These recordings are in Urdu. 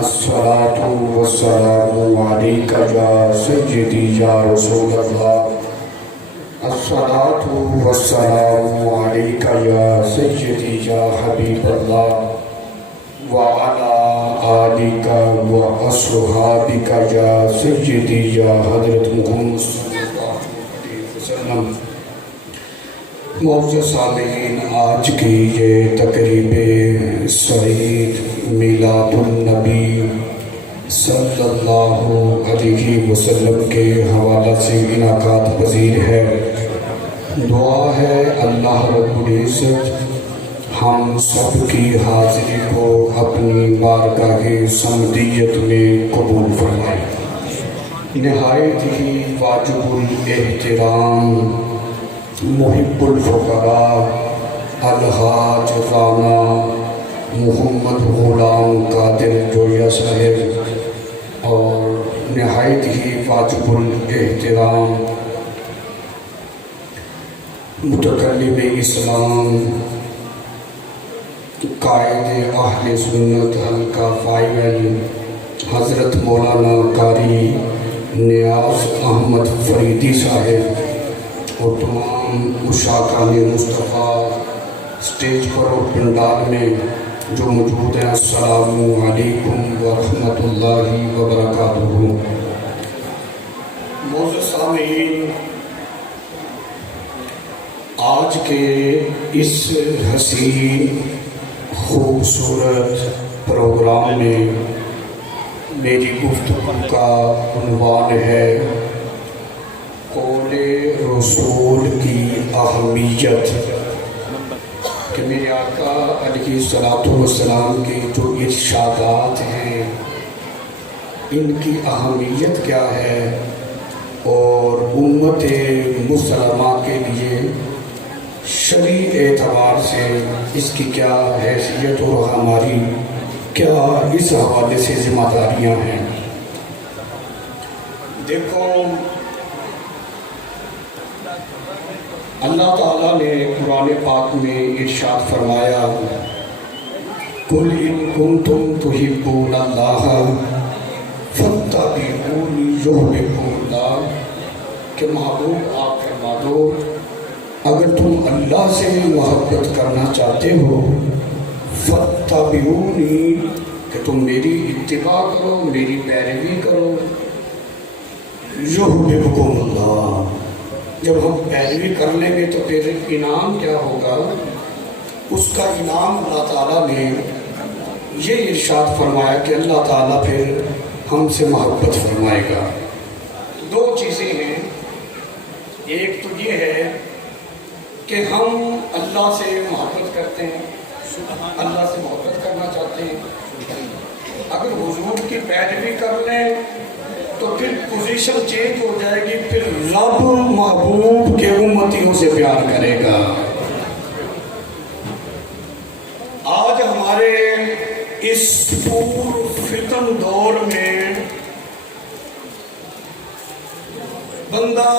الصلاة والسلام عليك يا سيدي يا رسول الله. الصلاة والسلام عليك يا سيدي يا حبيب الله وعلى آلك وأصحابك يا سيدي يا حضرت محمد صلی اللہ علیہ وسلم. معزز سامعین، آج کی یہ تقریب سعید میلاد النبی صلی اللہ علیہ وسلم کے حوالہ سے انعقاد پذیر ہے. دعا ہے اللہ رب العزت ہم سب کی حاضری کو اپنی بارگاہ صمدیت میں قبول فرمائے. نہایت ہی واجب الاحترام محب الفقراء الحاج رانا محمد غلام قادر جویا صاحب اور نہایت ہی واجب الاحترام متکلم اسلام قائد اہل سنت حلقہ 5L حضرت مولانا قاری نیاز احمد فریدی صاحب اور تمام عشاقان مصطفیٰ اسٹیج پر اور پنڈال میں جو موجود ہیں، السلام علیکم ورحمۃ اللہ وبرکاتہ. معزز سامعین، آج کے اس حسین خوبصورت پروگرام میں میری گفتگو کا عنوان ہے قول رسول کی اہمیت. کہ میرے آقا علیہ الصلوۃ والسلام کے جو ارشادات ہیں ان کی اہمیت کیا ہے اور امت مسلمہ کے لیے شرعی اعتبار سے اس کی کیا حیثیت اور ہماری کیا اس حوالے سے ذمہ داریاں ہیں. دیکھو، اللہ تعالیٰ نے قرآن پاک میں ارشاد فرمایا قُلْ إِن كُنتُمْ تُحِبُّونَ اللَّهَ فَاتَّبِعُونِي يُحْبِبْكُمُ اللَّهُ. کہ محبوب آپ فرما دو اگر تم اللہ سے محبت کرنا چاہتے ہو فَاتَّبِعُونِي، کہ تم میری اتباع کرو، میری پیروی کرو. يُحْبِبْكُمُ اللَّهُ، جب ہم پیروی کر لیں گے تو پھر انعام کیا ہوگا؟ اس کا انعام اللہ تعالیٰ نے یہ ارشاد فرمایا کہ اللہ تعالیٰ پھر ہم سے محبت فرمائے گا. دو چیزیں ہیں. ایک تو یہ ہے کہ ہم اللہ سے محبت کرتے ہیں، اللہ سے محبت کرنا چاہتے ہیں. اگر حضور کی پیروی کر لیں تو پھر پوزیشن چینج ہو جائے گی، پھر رب محبوب کے امتیوں سے پیار کرے گا. آج ہمارے اس پور فتن دور میں بندہ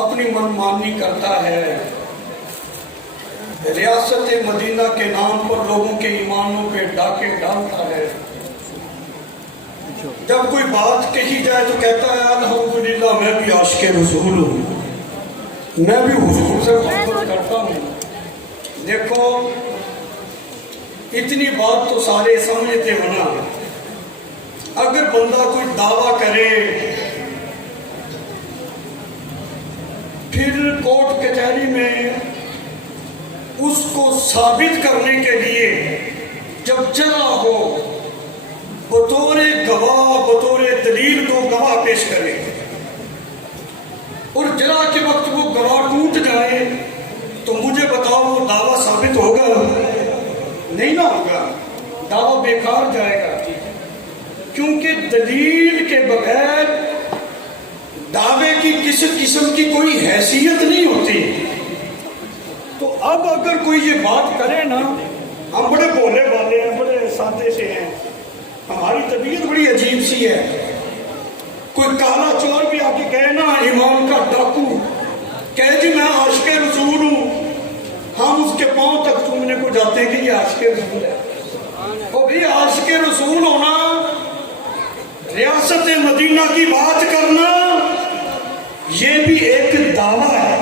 اپنی منمانی کرتا ہے، ریاست مدینہ کے نام پر لوگوں کے ایمانوں پہ ڈاکے ڈالتا ہے. جب کوئی بات کہی جائے تو کہتا ہے الحمدللہ میں بھی عاشق رسول ہوں، میں بھی حضور سے محبت کرتا ہوں. دیکھو، اتنی بات تو سارے سمجھتے ہو نا. اگر بندہ کوئی دعویٰ کرے پھر کورٹ کچہری میں اس کو ثابت کرنے کے لیے جب چلا ہو بطور گواہ بطور دلیل دو گواہ پیش کرے اور جلا کے وقت وہ گواہ ٹوٹ جائے تو مجھے بتاؤ وہ دعویٰ ثابت ہوگا؟ نہیں نہ ہوگا، دعویٰ بیکار جائے گا. کیونکہ دلیل کے بغیر دعوے کی کسی قسم کی کوئی حیثیت نہیں ہوتی. تو اب اگر کوئی یہ بات کرے نا، ہم بڑے بولے والے ہیں، بڑے سادے سے ہیں، ہماری طبیعت بڑی عجیب سی ہے. کوئی کالا چور بھی آ کے کہے نا، ایمان کا ڈاکو کہے جی میں عاشق رسول ہوں، ہم اس کے پاؤں تک چومنے کو جاتے ہیں کہ یہ عاشق رسول ہے. وہ بھی عاشق رسول ریاست مدینہ کی بات کرنا یہ بھی ایک دعویٰ ہے.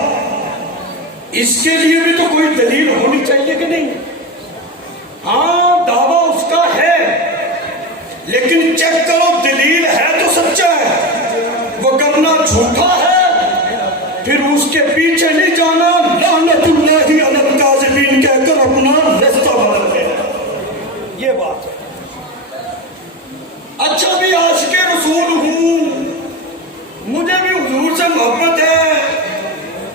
اس کے لیے بھی تو کوئی دلیل ہونی چاہیے کہ نہیں؟ ہاں دعویٰ اس کا ہے، لیکن چیک کرو دلیل ہے تو سچا ہے، وہ کرنا جھوٹا ہے پھر اس کے پیچھے نہیں جانا. لعنت اللہ علی الکاذبین کہہ کر اپنا رستہ بدل دینا، یہ بات ہے. اچھا بھی عاشق رسول ہوں، مجھے بھی حضور سے محبت ہے،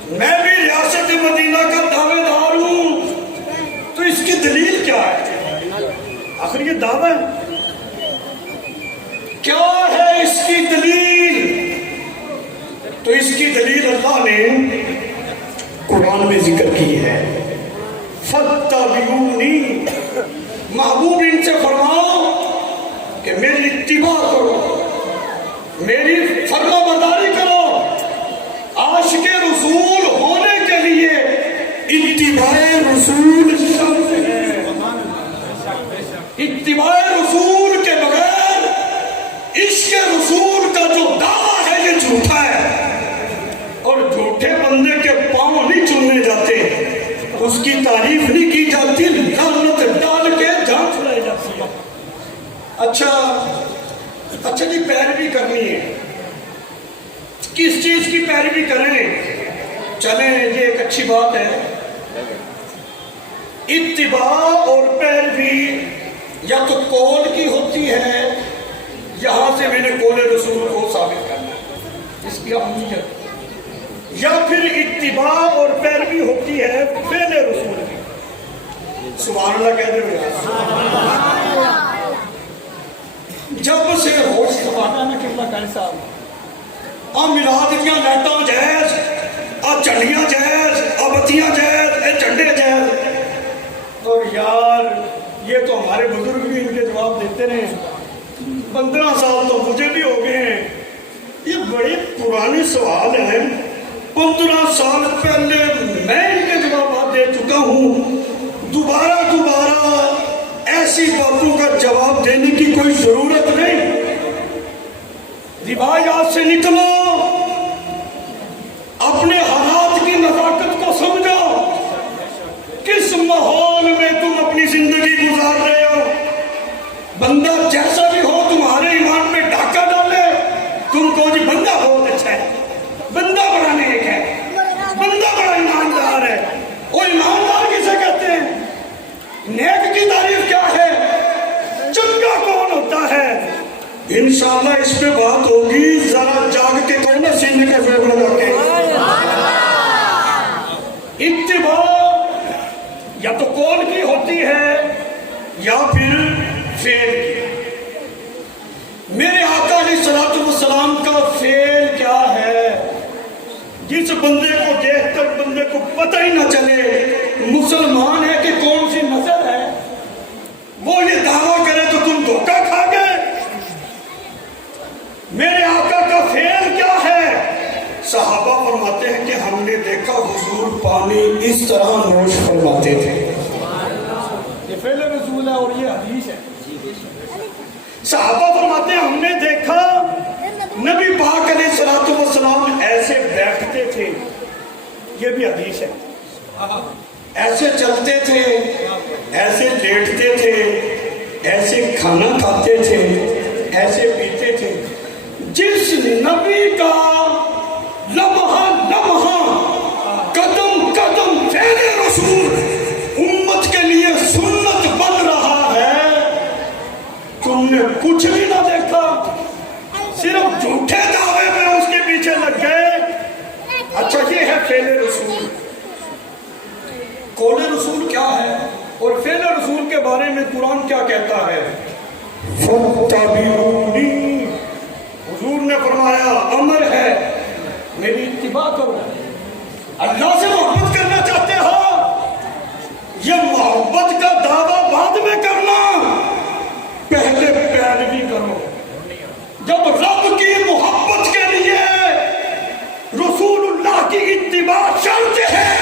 میں بھی ریاست مدینہ کا دعوے دار ہوں، تو اس کی دلیل کیا ہے؟ آخر یہ دعویٰ ہے، کیا ہے اس کی دلیل؟ تو اس کی دلیل اللہ نے قرآن میں ذکر کی ہے. فَاتَّبِعُونِي، محبوب ان سے فرماؤ کہ میری اتباع کرو، میری فرما برداری کرو. عاشق رسول ہونے کے لیے اتباع رسول شرط ہے. اتباع رسول کے بغیر عشق رسول کا جو دعویٰ ہے یہ جھوٹا ہے، اور جھوٹے بندے کے پاؤں نہیں چومے جاتے، اس کی تعریف نہیں کی جاتی، لعنت ڈال کے جان چھڑائی جاتی ہے. اچھا جی پیروی کرنی ہے، کس چیز کی پیروی کریں؟ چلیں یہ ایک اچھی بات ہے. اتباع اور پیروی یا تو قول کی ہوتی ہے، یہاں سے میں نے قول رسول کو ثابت کرنا ہے اس کی اہمیت، یا پھر اتباع اور پیروی ہوتی ہے فعل رسول کی. سبحان اللہ کہتے ہوئے جب سے ہوش سبانا نا کہ اللہ کہنے صاحب میلاد دیاں لائٹاں جائز، چنڈیاں جائز، بتیاں جائز، جھنڈے جائز. اور یار یہ تو ہمارے بزرگ بھی ان کے جواب دیتے رہے ہیں، 15 سال تو مجھے بھی ہو گئے ہیں. یہ بڑے پرانے سوال ہیں، 15 سال پہلے میں ان کے جوابات دے چکا ہوں. دوبارہ ایسی باتوں کا جواب دینے کی کوئی ضرورت نہیں. روایات سے نکلو، اپنے حالات کی نزاکت کو سمجھو، کس ماحول میں تم اپنی زندگی گزار رہے ہو. بندہ جیسا بھی ہو تمہارے ایمان میں ڈاکہ ڈالے، تم کو جی بندہ بہت اچھا ہے، بندہ بڑا نیک ہے، بندہ بڑا ایماندار ہے. وہ ایماندار کسے کہتے ہیں؟ نیک کی تعریف کیا ہے؟ چنگا کون ہوتا ہے؟ انشاءاللہ اس پہ بات ہوگی، ذرا جاگ کے کہو نا سینے کا زور لگا کے. اتباع یا تو قول کی ہوتی ہے یا پھر فعل کی. میرے آقا علیہ الصلوۃ والسلام کا فعل کیا ہے؟ جس بندے کو دیکھ کر بندے کو پتہ ہی نہ چلے مسلمان ہے کہ کون سی نسل ہے، وہ یہ دعویٰ کرے تو تم دھوکہ کھا گئے. میرے آقا کا فعل کیا ہے؟ صحابہ فرماتے ہیں کہ ہم نے دیکھا حضور پانی اس طرح نوش فرماتے تھے. یہ فعل رسول ہے اور یہ حدیث ہے. صحابہ فرماتے ہیں ہم نے دیکھا نبی پاک علیہ الصلوۃ والسلام ایسے بیٹھتے تھے، یہ بھی حدیث ہے. ایسے چلتے تھے، ایسے لیٹتے تھے، ایسے کھانا کھاتے تھے، ایسے پیتے تھے. جس نبی کا لمحہ لمحہ قدم قدم فعل رسول امت کے لیے سنت بن رہا ہے، تم نے کچھ بھی نہ دیکھا، صرف جھوٹے دعوے میں اس کے پیچھے لگ گئے. اچھا یہ ہے فعل رسول. قول رسول کیا ہے اور فعل رسول کے بارے میں قرآن کیا کہتا ہے؟ فَاتَّبِعُونِي، حضور نے فرمایا امر ہے میری اتباع کرو. اللہ سے محبت کرنا چاہتے ہو، یہ محبت کا دعویٰ بعد میں کرنا، پہلے پیروی کرو. جب رب کی محبت کے لیے رسول اللہ کی اتباع شرط ہے،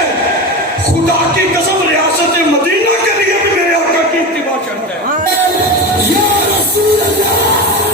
خدا کی قسم ریاست مدینہ کے لیے بھی میرے آقا کی اتباع شرط ہے. یا رسول اللہ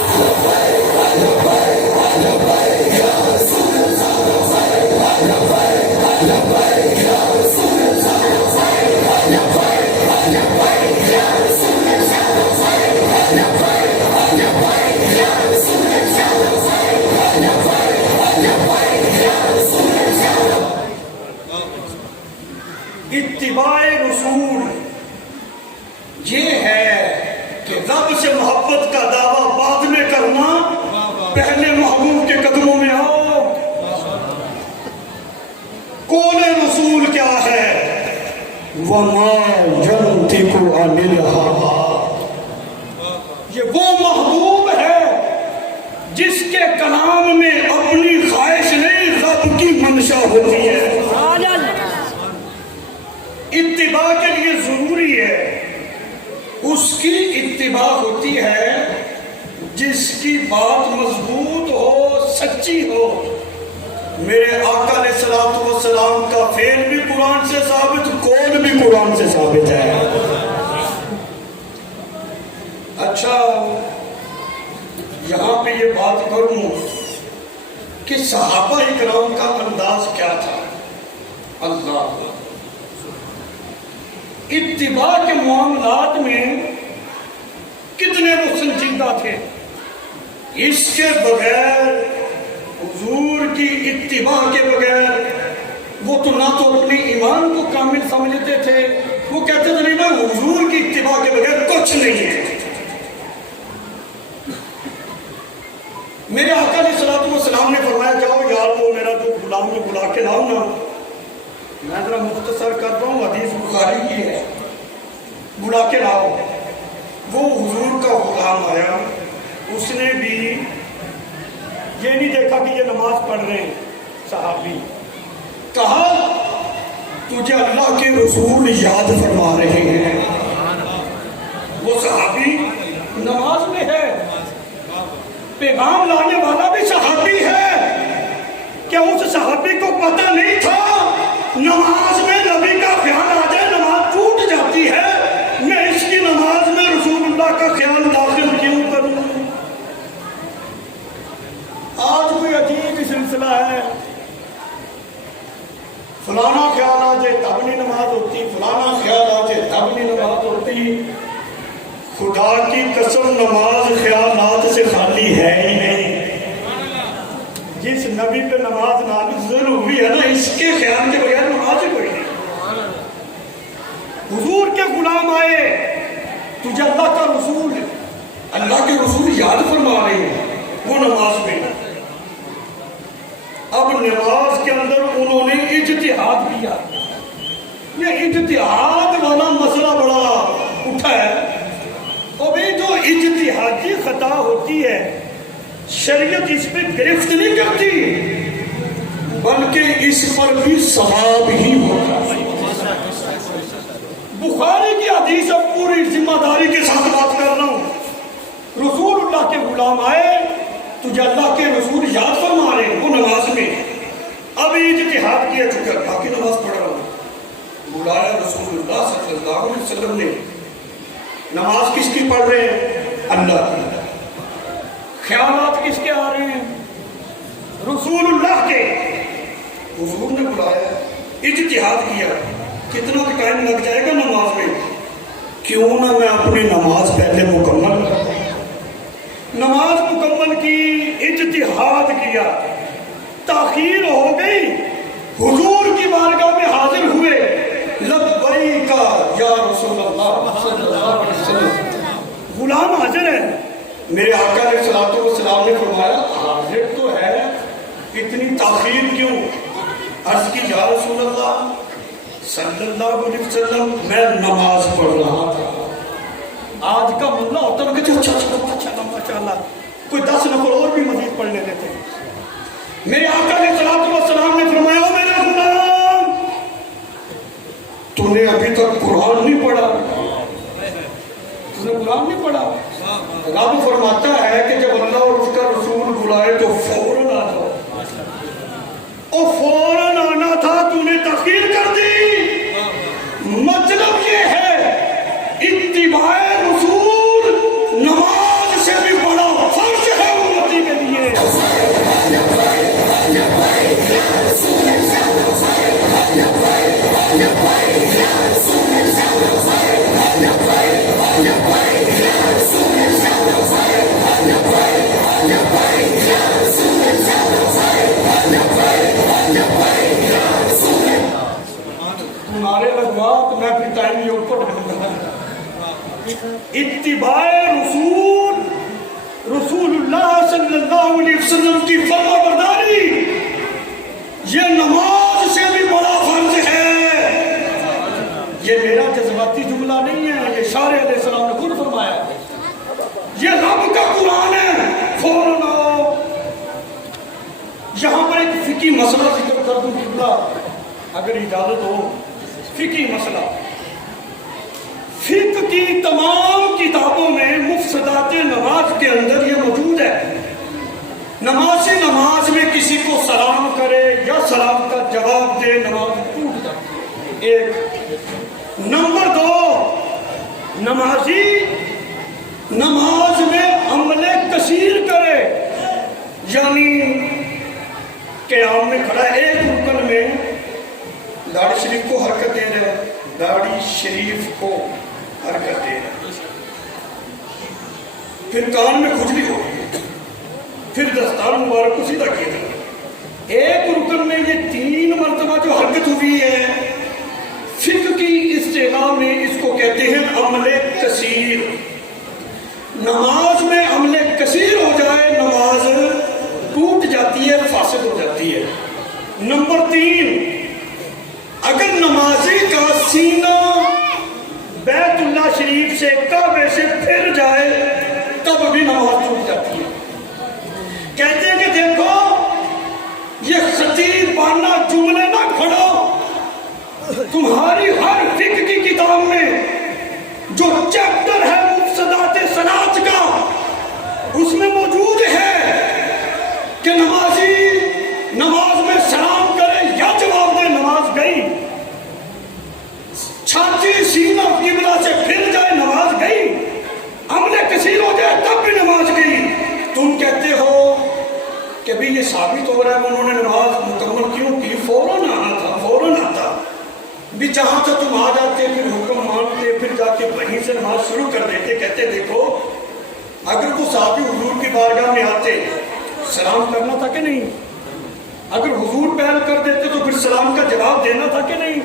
محبت کا دعویٰ بعد میں کرنا، پہلے محبوب کے قدموں میں آؤ۔ قول رسول کیا ہے؟ وَمَا يَنطِقُ عَنِ الْهَوَىٰ، یہ وہ محبوب ہے جس کے کلام میں اپنی خواہش نہیں، رب کی منشا ہوتی ہے۔ اتباع کے لیے ضروری ہے، اس کی اتباع ہوتی ہے جس کی بات مضبوط ہو، سچی ہو۔ میرے آقا علیہ الصلوۃ والسلام کا فعل بھی قرآن سے ثابت، قول بھی قرآن سے ثابت ہے۔ اچھا، یہاں پہ یہ بات کروں کہ صحابہ اکرام کا انداز کیا تھا۔ اللہ، اتباع کے معاملات میں کتنے وہ سنجیدہ تھے۔ اس کے بغیر، حضور کی اتباع کے بغیر، وہ تو نہ تو اپنے ایمان کو کامل سمجھتے تھے، وہ کہتے تھے نہیں میں حضور کی اتباع کے بغیر کچھ نہیں ہے۔ میرے آقا علیہ الصلوۃ والسلام نے فرمایا جاؤ یار وہ میرا جو غلام میں بلا کے لاؤ نا، میں ذرا مختصر کر رہا ہوں، حدیث بخاری کی ہے، بلا کے لاؤ۔ وہ حضور کا غلام آیا، اس نے بھی یہ نہیں دیکھا کہ یہ نماز پڑھ رہے ہیں صحابی، کہا تجھے اللہ کے رسول یاد فرما رہے ہیں۔ وہ صحابی نماز میں ہے، پیغام لانے والا بھی صحابی ہے، کیا اس صحابی کو پتہ نہیں تھا نماز میں نبی کا خیال آ جائے نماز ٹوٹ جاتی ہے، میں اس کی نماز میں رسول اللہ کا خیال داخل کیوں کروں؟ آج کوئی عجیب سلسلہ ہے، فلانا خیال آ جائے تب نہیں نماز ہوتی، فلانا خیال آ جائے تب نہیں نماز ہوتی۔ خدا کی قسم نماز خیالات سے خالی ہے ہی نہیں۔ جس نبی پہ نماز نازل ہوئی ہے نا، اس کے خیال کے بغیر نماز ہی کوئی نہیں۔ حضور کے غلام آئے، تجھے اللہ کا رسول، اللہ کے رسول یاد فرما رہے ہیں، وہ نماز میں۔ اب نماز کے اندر انہوں نے اجتہاد کیا۔ یہ اجتہاد والا مسئلہ بڑا اٹھا ہے، اور جو اجتہادی خطا ہوتی ہے شریعت اس پہ گرفت نہیں کرتی، بلکہ اس پر بھی ثواب ہی ہوتا ہے۔ بخاری کی حدیث اب پوری ذمہ داری کے ساتھ بات کر رہا ہوں، رسول اللہ کے غلام آئے، تجھے اللہ کے رسول یاد فرما رہے ہیں، وہ نماز میں۔ اب اجتہاد کیا، چکر باقی نماز پڑھ رہا ہوں، بلایا رسول اللہ صلی اللہ علیہ وسلم نے۔ نماز کس کی پڑھ رہے ہیں؟ اللہ کی۔ خیالات کس کے آ رہے ہیں؟ رسول اللہ کے۔ حضور نے بلایا، اجتہاد کیا، کتنا ٹائم لگ جائے گا نماز میں، کیوں نہ میں اپنی نماز پہلے مکمل کرتا ہوں۔ نماز مکمل کی، اجتہاد کیا، تاخیر ہو گئی، حضور کی بارگاہ میں حاضر ہوئے، لبیک یا رسول اللہ صلی اللہ علیہ وسلم، غلام حاضر ہے۔ میرے آقا علیہ الصلوۃ والسلام نے فرمایا حاضر تو ہے، اتنی تاخیر کیوں؟ عرض کی یا رسول اللہ صلی اللہ علیہ وسلم، میں نماز پڑھ رہا تھا۔ آج کا ملا ہوتا ہے کہ اچھا ماشاءاللہ کوئی 10 نفر اور بھی مزید پڑھ لیتے تھے۔ میرے آقا علیہ الصلوۃ والسلام نے فرمایا میرے غلام، تو نے ابھی تک قرآن نہیں پڑھا، تو نے قرآن نہیں پڑھا۔ رب فرماتا ہے کہ جب اللہ اور اس کا رسول بلائے تو فوراً آ جاؤ، اور فوراً آنا تھا، تو نے تاخیر کر دی۔ مطلب یہ ہے اتباع رسول نماز سے بھی بڑا فرض ہے امتی کے لیے۔ تمہارے لگوات میں پھر ٹائم یہ اوپر اتباع رسول رسول اللہ صلی اللہ علیہ وسلم کی فرما برداری یہ نماز سے بھی بڑا فرض ہے۔ یہ میرا جذباتی جملہ نہیں ہے، یہ شارع علیہ السلام نے خود فرمایا ہے، یہ رب کا قرآن ہے۔ فوراً آؤ، یہاں پر ایک فقہی مسئلہ ذکر کر دوں قبلہ اگر اجازت ہو۔ فقہی مسئلہ، فقہ کی تمام کتابوں میں مفسدات نماز کے اندر یہ موجود ہے۔ نماز میں کسی کو سلام کرے یا سلام کا جواب دے، نماز ٹوٹ جاتی ہے۔ ایک نمبر دو، نمازی نماز میں عمل کثیر کرے، یعنی قیام میں کھڑا ہے، ایک رکن میں داڑھی شریف کو حرکت دے رہا ہے، داڑھی شریف کو حرکت دے رہا ہے، پھر کان میں کھجلی ہو گئی، پھر دستار مبارک کو سیدھا کیا جائے۔ ایک رکن میں یہ 3 مرتبہ جو حرکت ہوئی ہے، فقہ کی اصطلاح میں اس کو کہتے ہیں عمل کثیر۔ نماز میں عمل کثیر ہو جائے، نماز ٹوٹ جاتی ہے، فاسد ہو جاتی ہے۔ نمبر 3، اگر نمازی کا سینہ بیت اللہ شریف سے کعبے سے پھر جائے تب بھی نماز ٹوٹ جاتی ہے۔ کہتے ہیں کہ دیکھو یہ خطیب بانا جملے نہ کھڑو، تمہاری ہر فقہ کی کتاب میں جو چیپٹر ہے مفسدات صلاۃ کا، اس میں موجود ہے کہ نمازی نماز میں سلام کرے یا جواب دے، نماز گئی۔ چھاتی سینہ قبلہ سے پھر جائے، نماز گئی۔ عمل کثیر ہو جائے تب بھی نماز گئی۔ تم کہتے ہو کہ بھی یہ ثابت ہو رہا ہے انہوں نے نماز مکمل کیوں کی، فوراً آنا تھا، فوراً آتا بھی، جہاں سے تم آ جاتے پھر حکم مانتے، پھر جا کے وہیں سے نماز شروع کر دیتے۔ کہتے دیکھو اگر وہ صحابی حضور کی بارگاہ میں آتے، سلام کرنا تھا کہ نہیں؟ اگر حضور پہل کر دیتے تو پھر سلام کا جواب دینا تھا کہ نہیں؟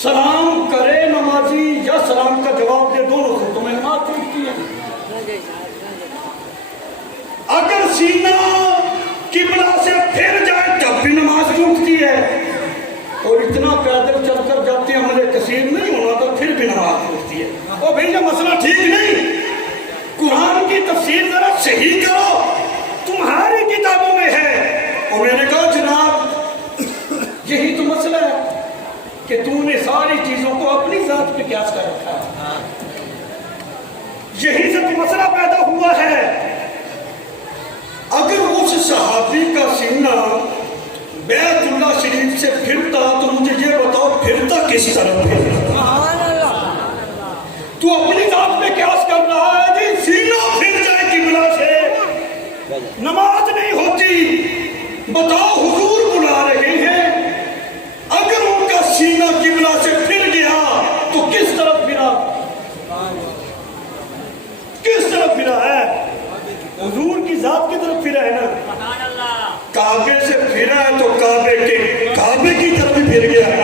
سلام کرے نمازی یا سلام کا جواب دے، دونوں صورتوں میں نماز ٹوٹتی ہے۔ اگر سینہ قبلہ سے پھر جائے تب بھی نماز ٹوٹتی ہے، اور اتنا پیدل چل کر جاتے ہیں عمل کثیر نہیں ہونا تو پھر بھی نماز ٹوٹتی ہے۔ اور بھئی یہ مسئلہ ٹھیک نہیں، قرآن کی تفسیر ذرا صحیح کرو، تمہاری کتابوں میں ہے۔ اور میں نے کہا جناب یہی تو مسئلہ ہے کہ تو نے ساری چیزوں کو اپنی ذات پہ قیاس کر رکھا ہے، یہی سے تو مسئلہ پیدا ہوا ہے۔ اگر اس صحابی کا سینہ بیت اللہ شریف سے پھرتا تو مجھے یہ بتاؤ پھرتا کس طرح پھرتا؟ تو اپنی ذات پہ قیاس کر رہا ہے جی، سینہ پھر جائے قبلہ سے نماز نہیں ہوتی۔ بتاؤ حضور بلا رہے ہیں، اگر ان کا سینہ قبلہ سے پھر گیا تو کس طرف پھرا؟ کس طرف پھرا ہے؟ حضور کی ذات کی طرف پھرا ہے نا۔ کعبے سے پھرا ہے تو کعبے کی طرف بھی پھر گیا ہے۔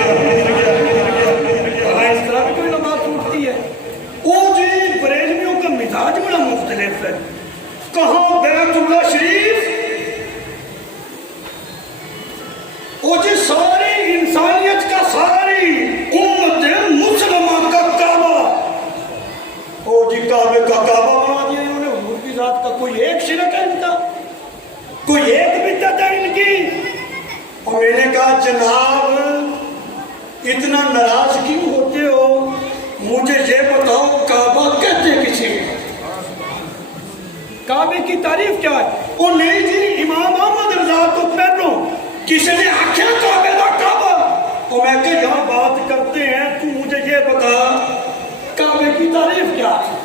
اس طرح بھی کوئی نماز ٹوٹتی ہے؟ او جی بریلویوں کا مزاج بڑا مختلف ہے۔ کہاں بیت اللہ شریف، او جی ساری انسانیت کا، ساری امت مسلمہ کا کعبہ، او جی کعبے کا کعبہ بنا دیا انہوں نے۔ حضور کی ذات کا کوئی ایک شرک ہے ان کا، کوئی ایک بدعت ہے ان کی؟ اور میں نے کہا جناب اتنا ناراض کیوں ہوتے ہو؟ مجھے یہ بتاؤ کعبہ کہتے کسی کو؟ کعبے کی تعریف کیا ہے؟ وہ نہیں جی امام احمد رضا تو پہلو کسی نے آکھیا کعبے کا کعبہ، اور میں کہ یہاں بات کرتے ہیں، تو مجھے یہ بتا کعبے کی تعریف کیا ہے؟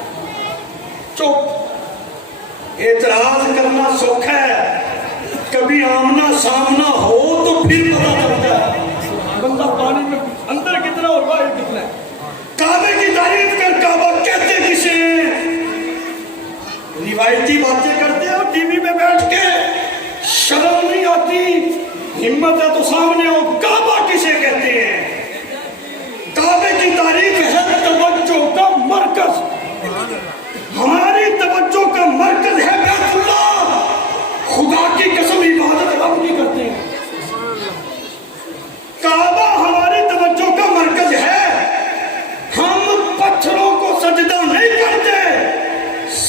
چپ۔ اعتراض کرنا سوکھا ہے، کبھی آمنا سامنا ہو تو پھر پتا چلتا ہے بندہ پانی میں اندر کتنا اور باہر کتنا ہے۔ کعبے کی تعریف کر، کعبہ کہتے کسے ہیں؟ روایتی باتیں کرتے ہو ٹی وی پہ بیٹھ کے، شرم نہیں آتی؟ ہمت ہے تو سامنے ہو، کعبہ کسے کہتے ہیں؟ کعبے کی تعریف ہے توجہ کا مرکز، ہماری توجہ کا مرکز ہے